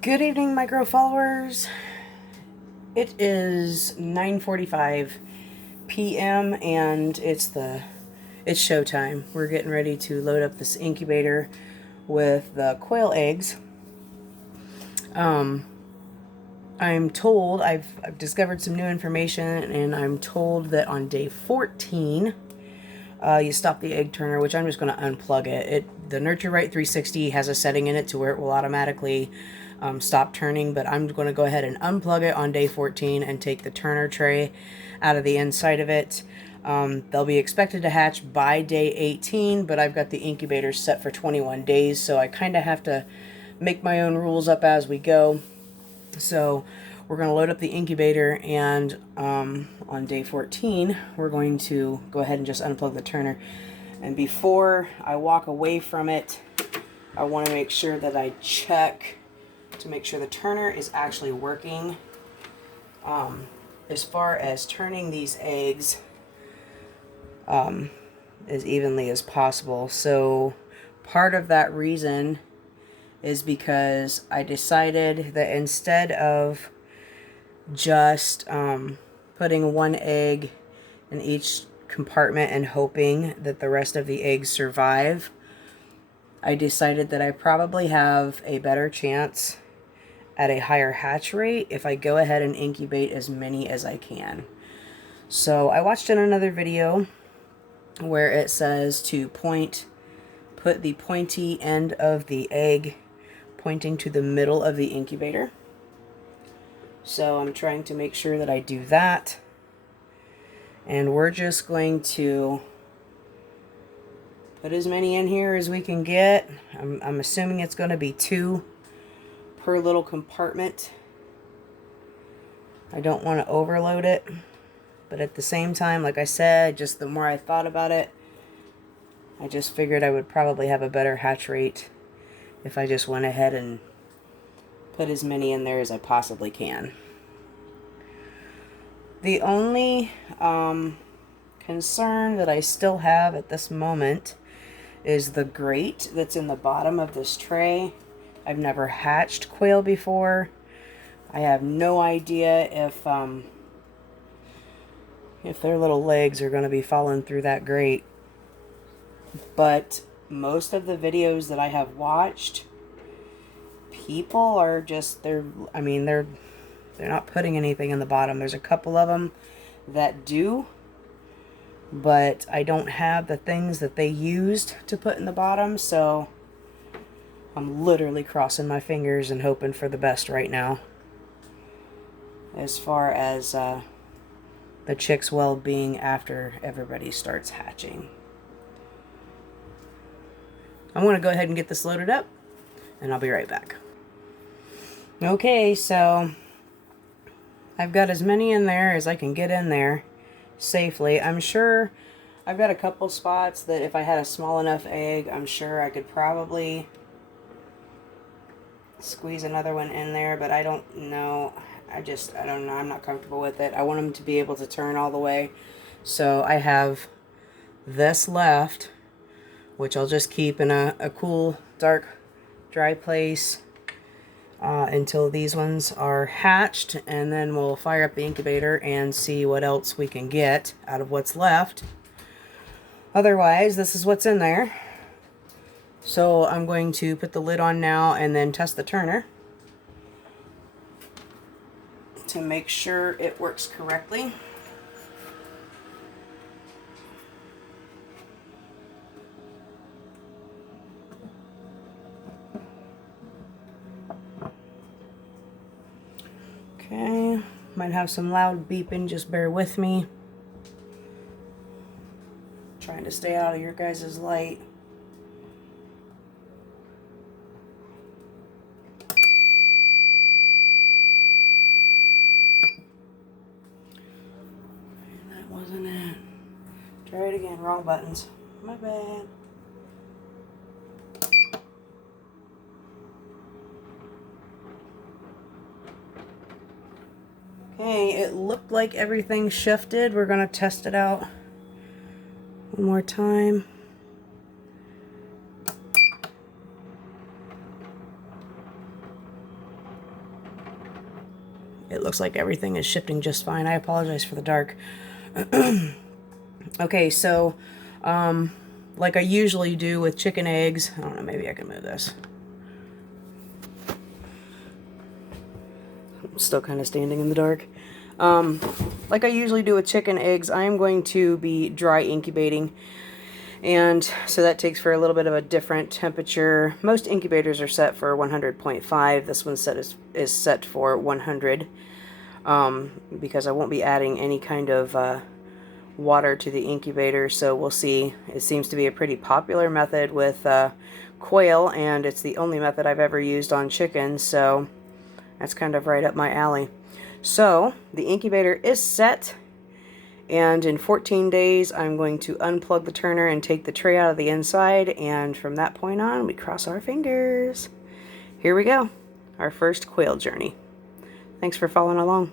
Good evening, micro followers. It is 9:45 p.m. and it's showtime. We're getting ready to load up this incubator with the quail eggs. I'm told I've discovered some new information, and I'm told that on day 14, you stop the egg turner, which I'm just going to unplug it. The Nurture Right 360 has a setting in it to where it will automatically stop turning, but I'm going to go ahead and unplug it on day 14 and take the turner tray out of the inside of it. They'll be expected to hatch by day 18, but I've got the incubator set for 21 days, so I kind of have to make my own rules up as we go. So we're going to load up the incubator, and on day 14, we're going to go ahead and just unplug the turner. And before I walk away from it, I want to make sure that I check to make sure the turner is actually working. As far as turning these eggs as evenly as possible. So part of that reason is because I decided that instead of just putting one egg in each compartment and hoping that the rest of the eggs survive, I decided that I probably have a better chance at a higher hatch rate if I go ahead and incubate as many as I can. So I watched in another video where it says to put the pointy end of the egg pointing to the middle of the incubator. So I'm trying to make sure that I do that. And we're just going to put as many in here as we can get. I'm assuming it's going to be 2 per little compartment. I don't want to overload it. But at the same time, like I said, just the more I thought about it, I just figured I would probably have a better hatch rate if I just went ahead and put as many in there as I possibly can. The only concern that I still have at this moment is the grate that's in the bottom of this tray. I've never hatched quail before. I have no idea if their little legs are going to be falling through that grate. But most of the videos that I have watched, people are just, they're not putting anything in the bottom. There's a couple of them that do, but I don't have the things that they used to put in the bottom, so I'm literally crossing my fingers and hoping for the best right now as far as the chicks' well-being after everybody starts hatching. I'm going to go ahead and get this loaded up, and I'll be right back. Okay, so I've got as many in there as I can get in there safely. I'm sure I've got a couple spots that if I had a small enough egg, I'm sure I could probably squeeze another one in there, but I don't know. I don't know. I'm not comfortable with it. I want them to be able to turn all the way. So I have this left, which I'll just keep in a cool, dark, dry place until these ones are hatched, and then we'll fire up the incubator and see what else we can get out of what's left. Otherwise, this is what's in there. So I'm going to put the lid on now and then test the turner to make sure it works correctly. Okay, might have some loud beeping, just bear with me. Trying to stay out of your guys' light. That wasn't it. Try it again, wrong buttons. My bad. Okay, it looked like everything shifted. We're going to test it out one more time. it looks like everything is shifting just fine. I apologize for the dark. Okay, so like I usually do with chicken eggs, I don't know, maybe I can move this. I'm still kind of standing in the dark. Like I usually do with chicken eggs, I am going to be dry incubating. And so that takes for a little bit of a different temperature. Most incubators are set for 100.5. This one's is set for 100 because I won't be adding any kind of water to the incubator. So we'll see. It seems to be a pretty popular method with quail, and it's the only method I've ever used on chickens. So that's kind of right up my alley. So the incubator is set. And in 14 days, I'm going to unplug the turner and take the tray out of the inside. And from that point on, we cross our fingers. Here we go. Our first quail journey. Thanks for following along.